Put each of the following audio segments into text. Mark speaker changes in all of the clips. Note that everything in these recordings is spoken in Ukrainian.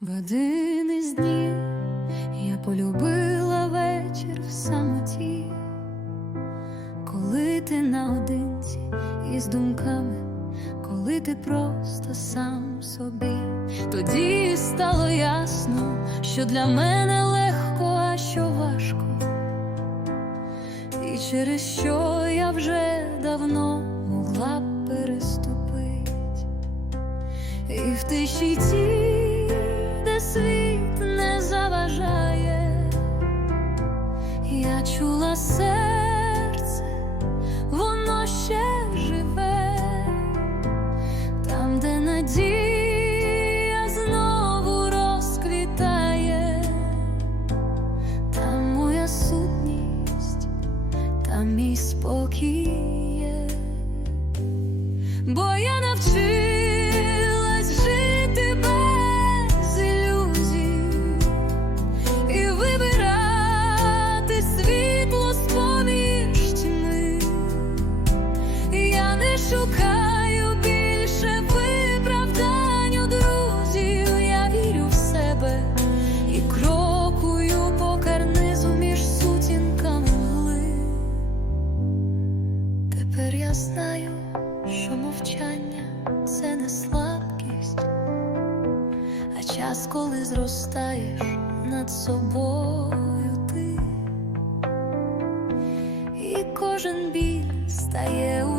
Speaker 1: В один із днів я полюбила вечір в самоті, коли ти наодинці із думками, коли ти просто сам собі, тоді стало ясно, що для мене легко, а що важко, і через що я вже давно могла б переступити. І в тиші ті, серце, воно ще живе, там, де надія знову розквітає, там моя сутність, там мій спокій є. Бо я навчилась що мовчання це не слабкість, а час, коли зростаєш над собою ти, і кожен біль стає уроком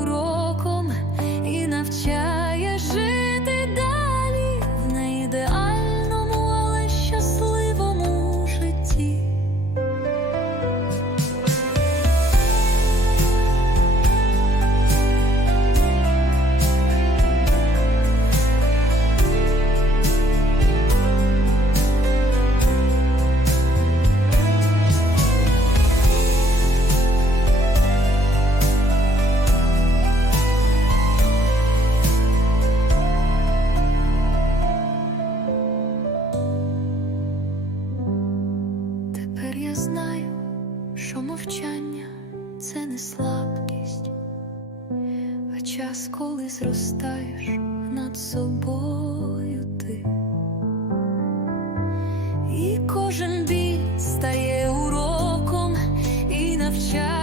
Speaker 1: що мовчання це не слабкість, а час, коли зростаєш над собою ти, і кожен біль стає уроком і навчає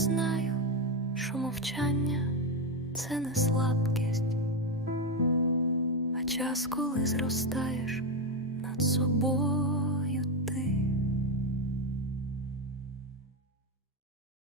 Speaker 1: знаю, що мовчання це не слабкість, а час, коли зростаєш над собою.